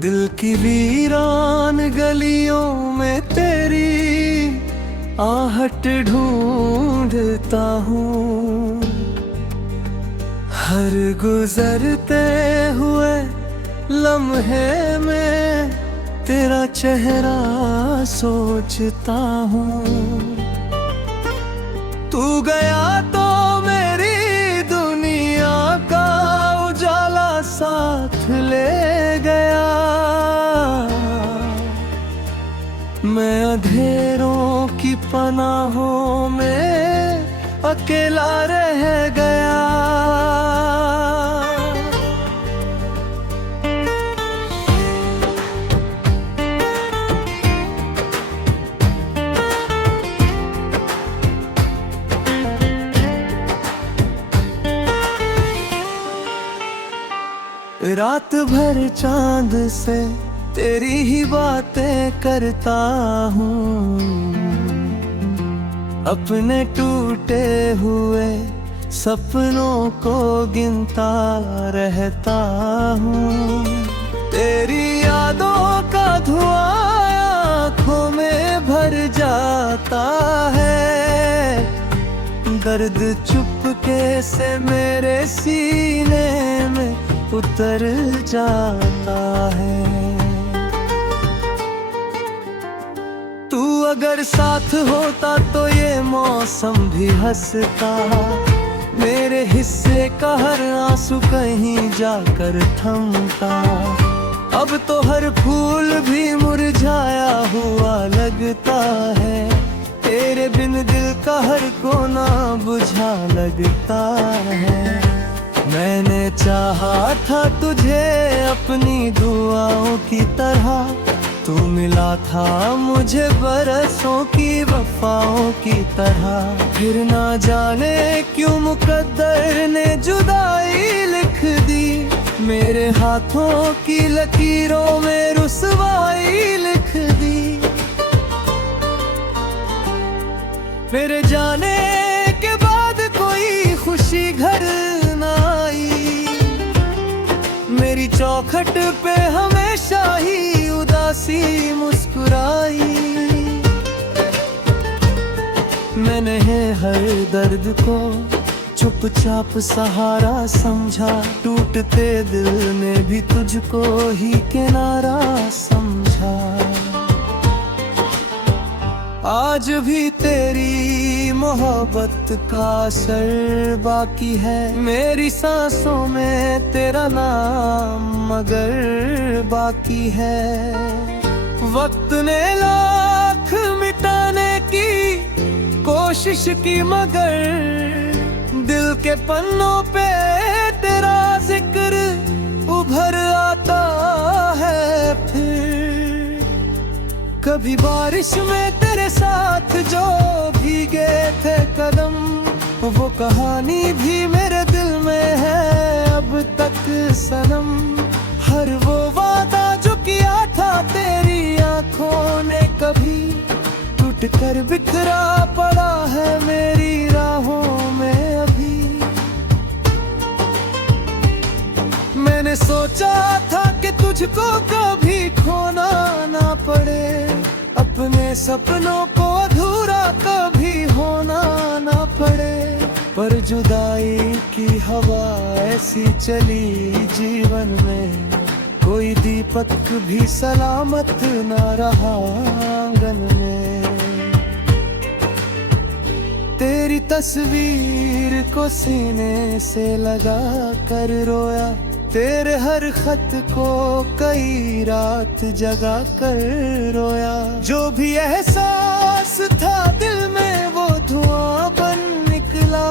दिल की वीरान गलियों में तेरी आहट ढूंढता हूँ। हर गुजरते हुए लम्हे में तेरा चेहरा सोचता हूँ। तू गया तो मेरी दुनिया का उजाला साथ ले गया। मैं अंधेरों की पनाहों में अकेला रह गया। रात भर चांद से तेरी ही बातें करता हूँ। अपने टूटे हुए सपनों को गिनता रहता हूँ। तेरी यादों का धुआं आँखों में भर जाता है। दर्द चुपके से मेरे सीने में उतर जाता है। तू अगर साथ होता तो ये मौसम भी हंसता। मेरे हिस्से का हर आंसू कहीं जाकर थमता। अब तो हर फूल भी मुरझाया हुआ लगता है। तेरे बिन दिल का हर कोना बुझा लगता है। मैंने चाहा था तुझे अपनी दुआओं की तरह। तू मिला था मुझे बरसों की वफाओं की तरह। फिर ना जाने क्यों मुकद्दर ने जुदाई लिख दी। मेरे हाथों की लकीरों में रुसवाई लिख दी। मेरे जाने के बाद कोई खुशी घर ना आई। मेरी चौखट पे हमेशा ही उदासी मुस्कुराई। मैंने हर दर्द को चुपचाप सहारा समझा। टूटते दिल ने भी तुझको ही किनारा समझा। आज भी तेरी मोहब्बत का असर बाकी है। मेरी सांसों में तेरा नाम मगर बाकी है। वक्त ने लाख मिटाने की कोशिश की मगर दिल के पन्नों पे तेरा जिक्र उभर आता है फिर। कभी बारिश में तेरे साथ जो भीगे थे कदम, वो कहानी भी मेरे दिल में है अब तक सनम। हर वो वादा जो किया था तेरी आंखों ने कभी टूट कर बिखरा पड़ा है मेरी राहों में अभी। मैंने सोचा था कि तुझको कभी खोना ना पड़े। अपने सपनों को अधूरा कभी होना ना पड़े। पर जुदाई की हवा ऐसी चली जीवन में, कोई दीपक भी सलामत ना रहा आंगन में। तेरी तस्वीर को सीने से लगा कर रोया। तेरे हर खत को कई रात जगा कर रोया। जो भी एहसास था दिल में वो धुआं बन निकला।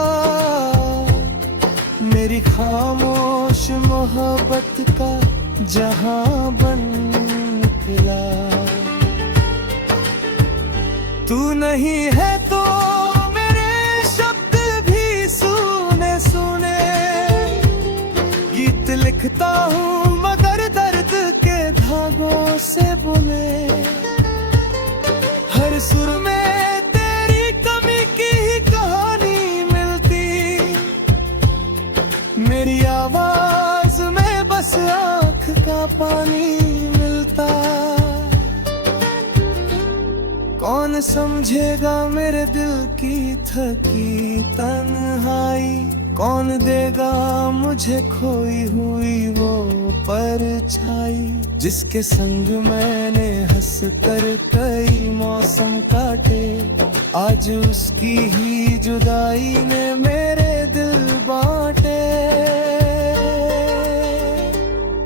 मेरी खामोश मोहब्बत का जहां बन निकला। तू नहीं है तो मेरे शब्द भी सुने सुने। गीत लिखता हूँ मगर दर्द के धागों से बुने। हर सुर में तेरी कमी की ही कहानी मिलती। मेरी आवाज में बस आँख का पानी कौन समझेगा मेरे दिल की थकी तन्हाई, कौन देगा मुझे खोई हुई वो परछाई, जिसके संग मैंने हंस कर कई मौसम काटे, आज उसकी ही जुदाई ने मेरे दिल बांटे।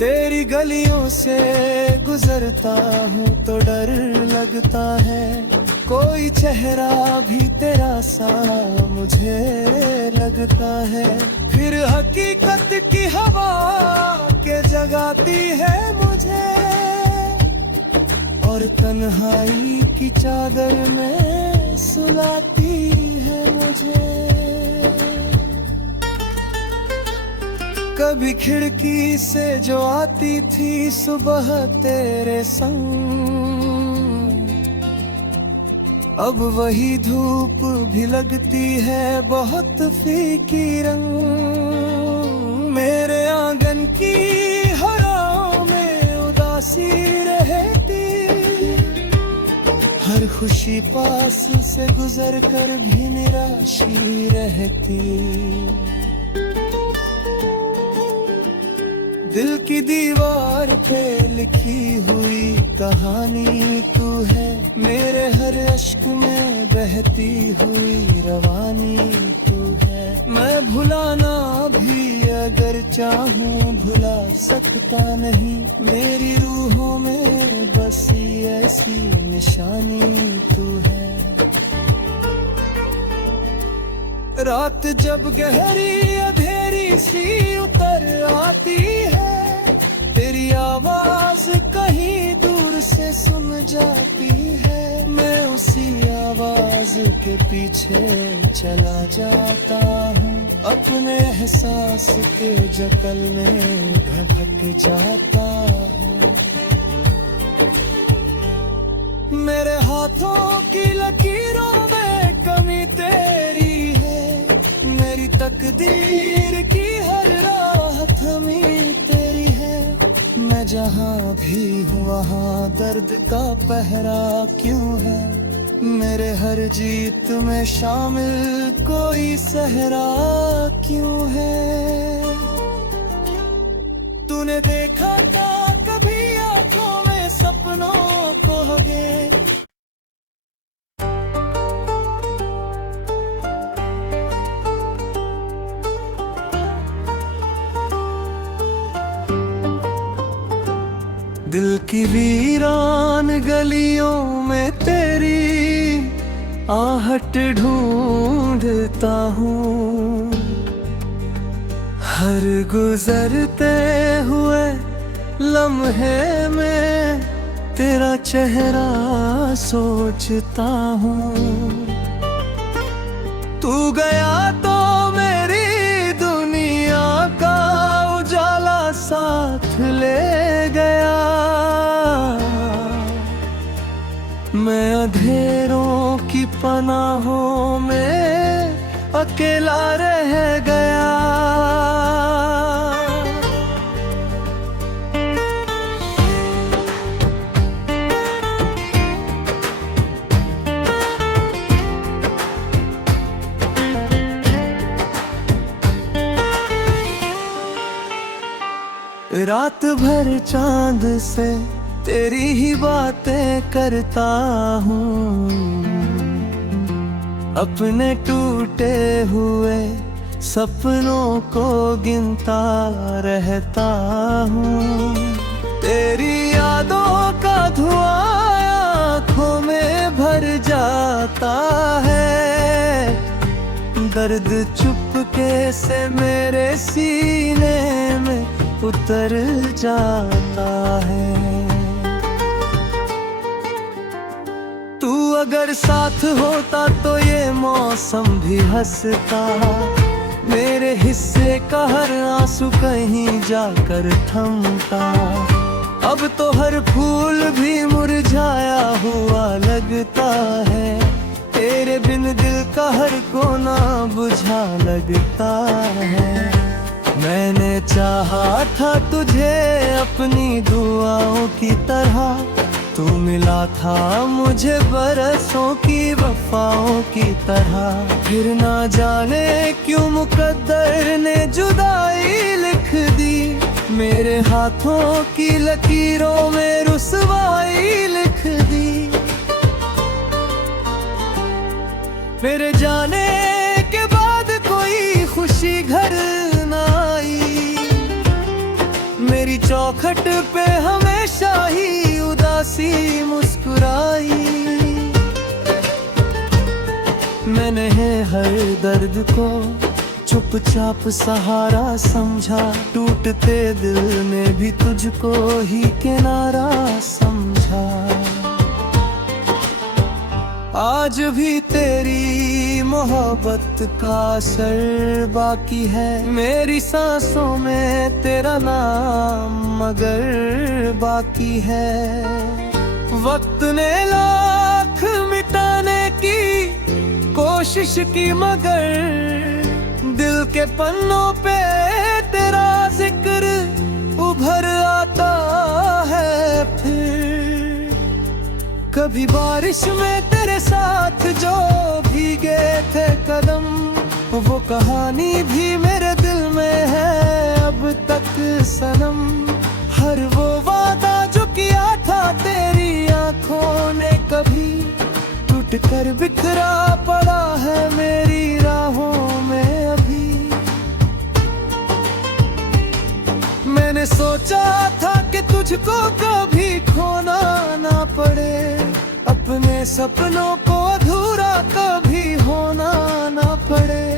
तेरी गलियों से गुजरता हूँ तो डर लगता है, कोई चेहरा भी तेरा सा मुझे लगता है। फिर हकीकत की हवा के जगाती है मुझे, और तन्हाई की चादर में सुलाती है मुझे। कभी खिड़की से जो आती थी सुबह तेरे संग, अब वही धूप भी लगती है बहुत फीकी रंग। मेरे आंगन की हराओं में उदासी रहती, हर खुशी पास से गुजर कर भी निराशी रहती। दिल की दीवार पे लिखी हुई कहानी तू है, मेरे हर अश्क में बहती हुई रवानी तू है। मैं भुलाना भी अगर चाहूँ भुला सकता नहीं, मेरी रूहों में बसी ऐसी निशानी तू है। रात जब गहरी अंधेरी सी उतर आती है, तेरी आवाज कहीं दूर से सुन जाती है। मैं उसी आवाज के पीछे चला जाता हूँ, अपने एहसास के जकल में भटक जाता हूँ। मेरे हाथों की लकीरों में कमी तेरी है, मेरी तकदीर की हर राह थमी तेरी है। मैं जहाँ भी हूँ वहाँ दर्द का पहरा क्यों है, मेरे हर जीत में शामिल कोई सहरा क्यों है। तूने देखा था कभी आंखों में सपनों को हगे, दिल की वीरान गलियों में तेरी आहट ढूंढता हूँ, हर गुजरते हुए लम्हे में तेरा चेहरा सोचता हूँ। तू गया तो मेरी दुनिया का उजाला साथ ले गया, मैं अंधेरों की पनाहों में अकेला रह गया। रात भर चांद से तेरी ही बातें करता हूँ, अपने टूटे हुए सपनों को गिनता रहता हूँ। तेरी यादों का धुआं आँखों में भर जाता है, दर्द चुपके से मेरे सीने में उतर जाता है। तू अगर साथ होता तो ये मौसम भी हंसता, मेरे हिस्से का हर आंसू कहीं जाकर थमता। अब तो हर फूल भी मुरझाया हुआ लगता है, तेरे बिन दिल का हर कोना बुझा लगता है। मैंने चाहा था तुझे अपनी दुआओं की तरह, तू मिला था मुझे बरसों की वफाओं की तरह। फिर ना जाने क्यों मुकद्दर ने जुदाई लिख दी, मेरे हाथों की लकीरों में रुसवाई लिख दी। मेरे जाने के बाद कोई खुशी घर न आई, मेरी चौखट पे हमेशा ही उदासी मुस्कुराई। मैंने हर दर्द को चुपचाप सहारा समझा, टूटते दिल ने भी तुझको ही किनारा समझा। आज भी तेरी मोहब्बत का असर बाकी है, मेरी सांसों में तेरा नाम मगर बाकी है। वक्त ने लाख मिटाने की कोशिश की मगर दिल के पन्नों पे तेरा जिक्र उभर आता है फिर। कभी बारिश में तेरे साथ जो भीगे थे कदम, वो कहानी भी मेरे दिल में है अब तक सनम। हर वो वादा जो किया था तेरी आंखों ने कभी, टूट कर बिखरा पड़ा है मेरी राहों में अभी। मैंने सोचा था कि तुझको कभी खोना ना पड़े, अपने सपनों को अधूरा कभी होना ना पड़े।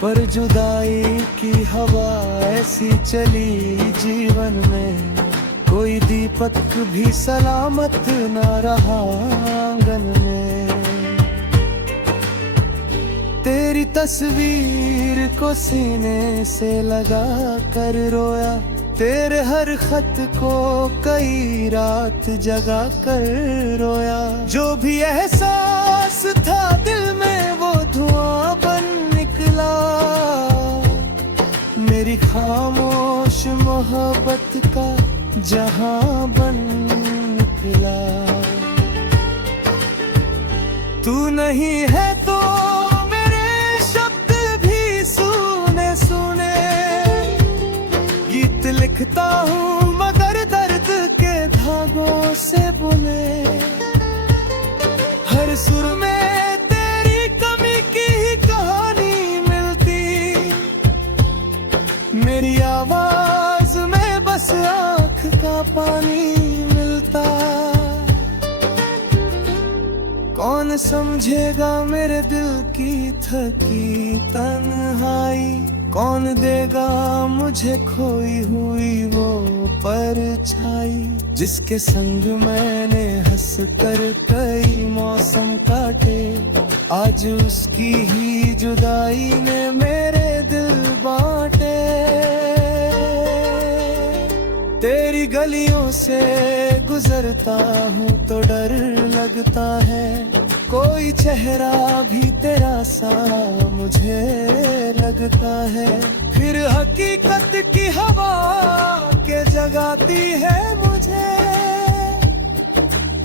पर जुदाई की हवा ऐसी चली जीवन में, कोई दीपक भी सलामत ना रहा आंगन में। तेरी तस्वीर को सीने से लगा कर रोया, तेरे हर खत को कई रात जगा कर रोया। जो भी एहसास था दिल में वो धुआं बन निकला, मेरी खामोश मोहब्बत का जहां बन निकला। तू नहीं है तो मेरे शब्द भी सुने सुने, गीत लिखता हूँ मगर दर्द के धागों से बुने। हर सुर में तेरी कमी की ही कहानी मिलती, मेरी आवाज में बस आँख का पानी मिलता। कौन समझेगा मेरे दिल की थकी तन्हाई, कौन देगा मुझे खोई हुई वो परछाई। जिसके संग मैंने हंस कर कई मौसम काटे, आज उसकी ही जुदाई ने मेरे दिल बांटे। तेरी गलियों से गुजरता हूँ तो डर लगता है, कोई चेहरा भी तेरा सा मुझे लगता है। फिर हकीकत की हवा के जगाती है मुझे,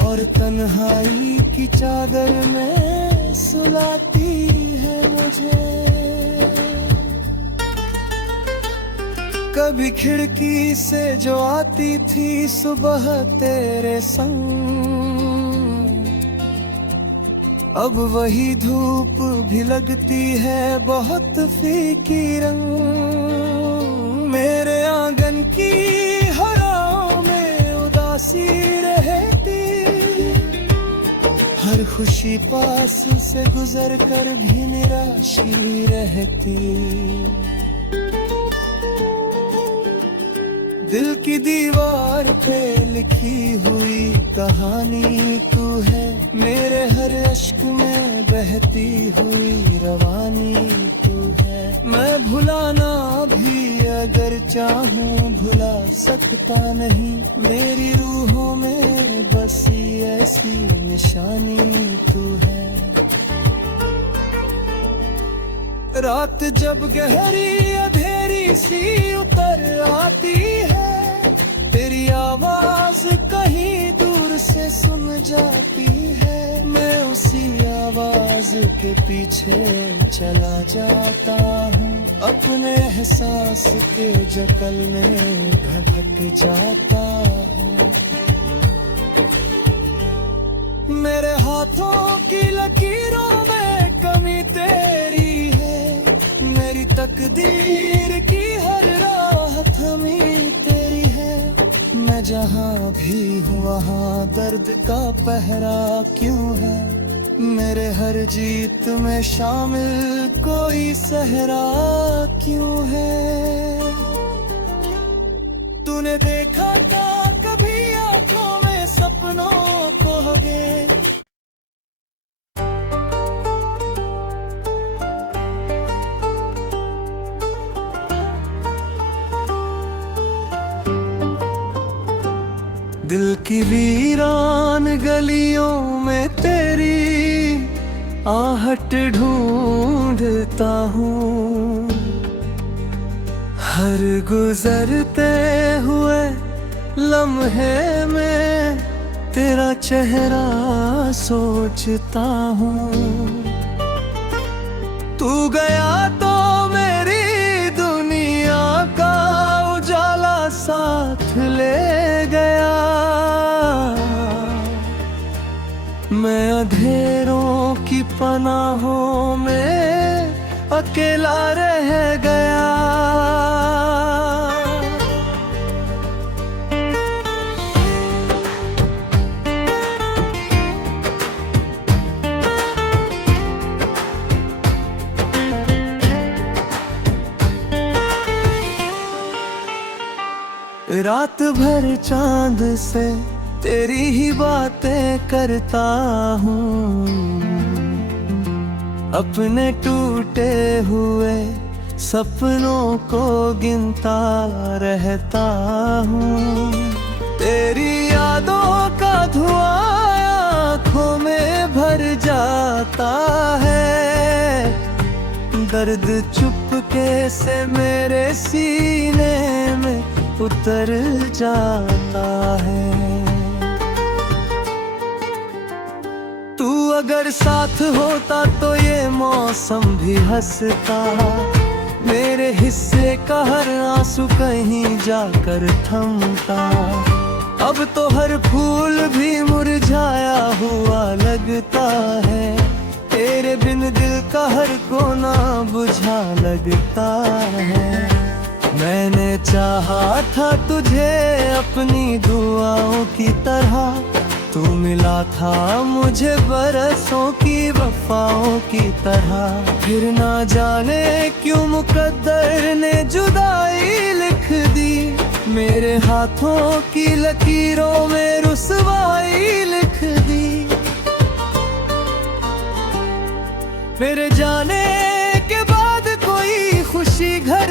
और तन्हाई की चादर में सुलाती है मुझे। कभी खिड़की से जो आती थी सुबह तेरे संग, अब वही धूप भी लगती है बहुत फीकी रंग। मेरे आंगन की हराओं में उदासी रहती, हर खुशी पास से गुजर कर भी निराशी रहती। दिल की दीवार पे लिखी हुई कहानी तू है, मेरे हर अश्क में बहती हुई रवानी तू है। मैं भुलाना भी अगर चाहूँ भुला सकता नहीं, मेरी रूहों में बसी ऐसी निशानी तू है। रात जब गहरी अंधेरी सी उतर आती है, तेरी आवाज कहीं दूर दूर से सुन जाती है, मैं उसी आवाज के पीछे चला जाता हूँ, अपने एहसास के जकल में भटक जाता हूँ। मेरे हाथों की लकीरों में कमी तेरी है, मेरी तकदीर की हर राह थमी तेरी है। मैं जहाँ भी हूँ वहाँ दर्द का पहरा क्यों है, मेरे हर जीत में शामिल कोई सहरा क्यों है। तूने देखा था कभी आंखों में सपनों को हगे, दिल की वीरान गलियों में तेरी आहट ढूंढता हूँ, हर गुजरते हुए लम्हे में तेरा चेहरा सोचता हूँ। तू गया तो मेरी दुनिया का उजाला साथ ले गया, मैं अंधेरों की पनाहों में अकेला रह गया। रात भर चांद से तेरी ही बातें करता हूँ, अपने टूटे हुए सपनों को गिनता रहता हूँ। तेरी यादों का धुआं आँखों में भर जाता है, दर्द चुपके से मेरे सीने में उतर जाता है। तू अगर साथ होता तो ये मौसम भी हंसता, मेरे हिस्से का हर आंसू कहीं जाकर थमता। अब तो हर फूल भी मुरझाया हुआ लगता है, तेरे बिन दिल का हर कोना बुझा लगता है। मैंने चाहा था तुझे अपनी दुआओं की तरह, तू मिला था मुझे बरसों की वफाओं की तरह। फिर ना जाने क्यों मुकद्दर ने जुदाई लिख दी, मेरे हाथों की लकीरों में रुसवाई लिख दी। मेरे जाने के बाद कोई खुशी घर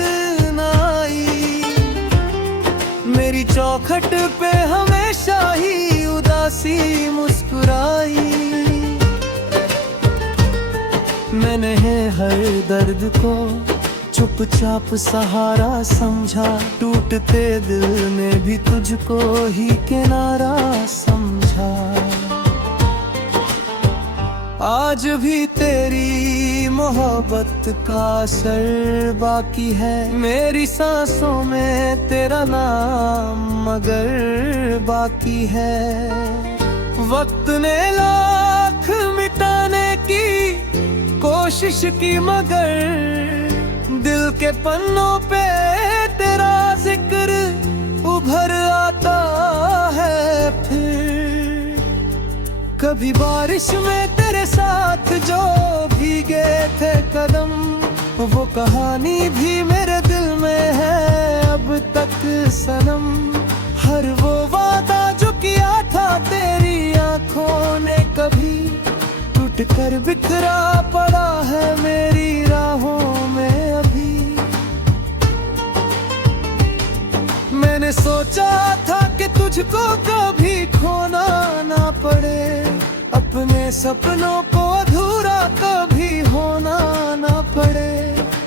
ना आई, मेरी चौखट पे हमेशा ही उदासी मुस्कुराई। मैंने हर दर्द को चुपचाप सहारा समझा, टूटते दिल ने भी तुझको ही किनारा समझा। आज भी तेरी मोहब्बत का असर बाकी है, मेरी सांसों में तेरा नाम मगर बाकी है। वक्त ने लाख मिटाने की कोशिश की मगर दिल के पन्नों पे तेरा जिक्र उभर आता है फिर। कभी बारिश में तेरे साथ जो भीगे थे कदम, वो कहानी भी मेरे दिल में है अब तक सनम। हर वो वादा जो किया था तेरी आंखों ने कभी, टूट कर बिखरा पड़ा है मेरी राहों में अभी। मैंने सोचा था कि तुझको कभी खोना ना पड़े, अपने सपनों को अधूरा कभी होना ना पड़े।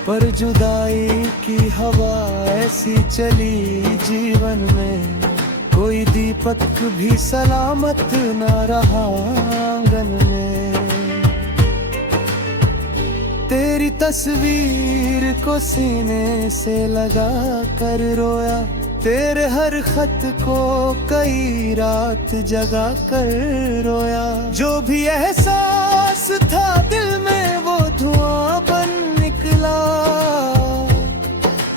पर जुदाई की हवा ऐसी चली जीवन में, कोई दीपक भी सलामत न रहा आंगन में। तेरी तस्वीर को सीने से लगा कर रोया, तेरे हर खत को कई रात जगा कर रोया। जो भी एहसास था दिल में वो धुआं बन निकला,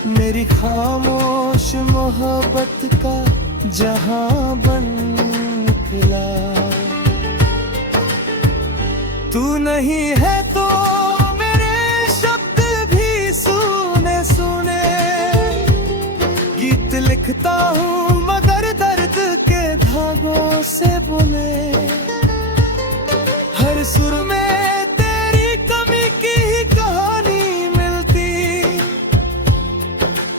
मेरी खामोश मोहब्बत का जहां बन निकला। तू नहीं है तो मेरे शब्द भी सुने सुने, गीत लिखता हूँ मगर दर्द के धागों से बुने। हर सुर में तेरी कमी की ही कहानी मिलती,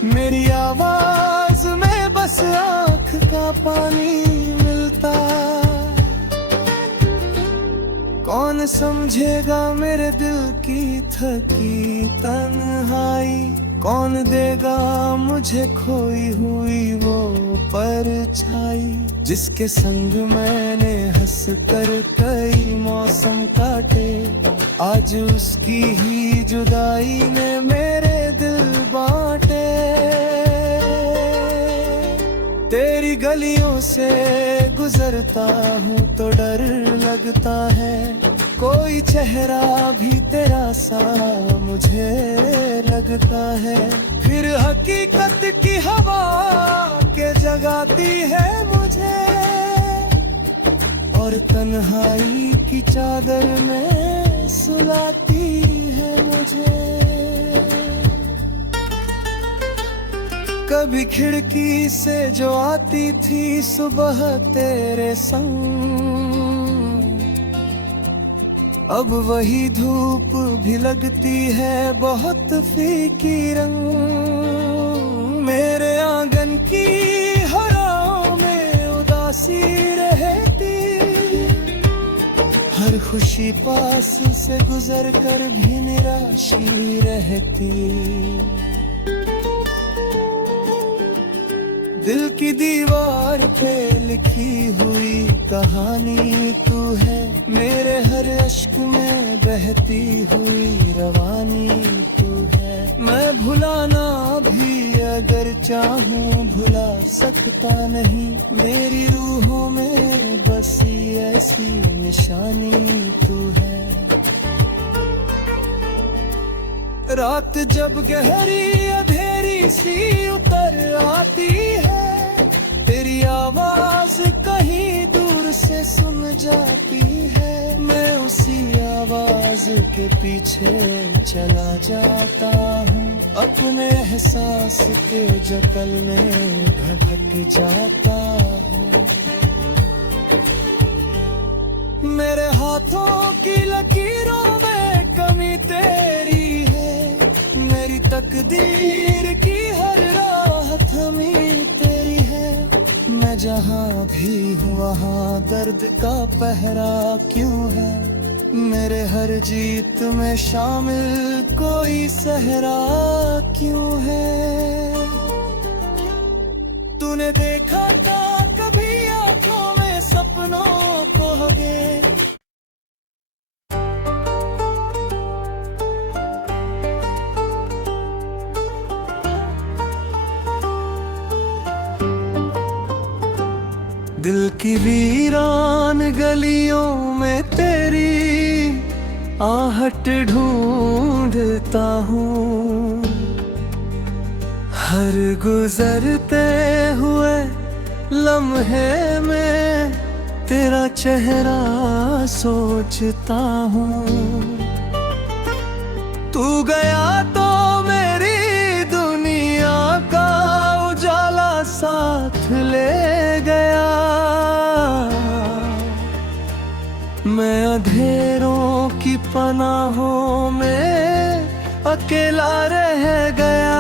मेरी आवाज में बस आँख का पानी मिलता। कौन समझेगा मेरे दिल की थकी तन्हाई, कौन देगा मुझे खोई हुई वो परछाई। जिसके संग मैंने हंस कर कई मौसम काटे, आज उसकी ही जुदाई ने मेरे दिल बांटे। तेरी गलियों से गुजरता हूँ तो डर लगता है, कोई चेहरा भी तेरा सा मुझे लगता है। फिर हकीकत की हवा के जगाती है मुझे, और तन्हाई की चादर में सुलाती है मुझे। कभी खिड़की से जो आती थी सुबह तेरे संग, अब वही धूप भी लगती है बहुत फीकी रंग। मेरे आंगन की हराओं में उदासी रहती, हर खुशी पास से गुजर कर भी निराशी रहती। दिल की दीवार पे लिखी हुई कहानी तू है, मेरे हर अश्क में बहती हुई रवानी तू है। मैं भुलाना भी अगर चाहूँ भुला सकता नहीं, मेरी रूहों में बसी ऐसी निशानी तू है। रात जब गहरी अंधेरी सी उतर आती है, तेरी आवाज कहीं दूर से सुन जाती है। मैं उसी आवाज के पीछे चला जाता हूँ, अपने एहसास के जतल में भटक जाता हूँ। मेरे हाथों की लकीरों में कमी तेरी है, मेरी तकदीर की हर राह थमी तेरी है। मैं जहाँ भी हूँ वहाँ दर्द का पहरा क्यों है, मेरे हर जीत में शामिल कोई सहरा क्यों है। तूने देखा था कभी आंखों में सपनों को हगे, दिल की वीरान गलियों में तेरी आहट ढूंढता हूँ। हर गुजरते हुए लम्हे में तेरा चेहरा सोचता हूँ। तू गया तो मेरी दुनिया का उजाला साथ ले गया, मैं अंधेरों की पनाहों में अकेला रह गया।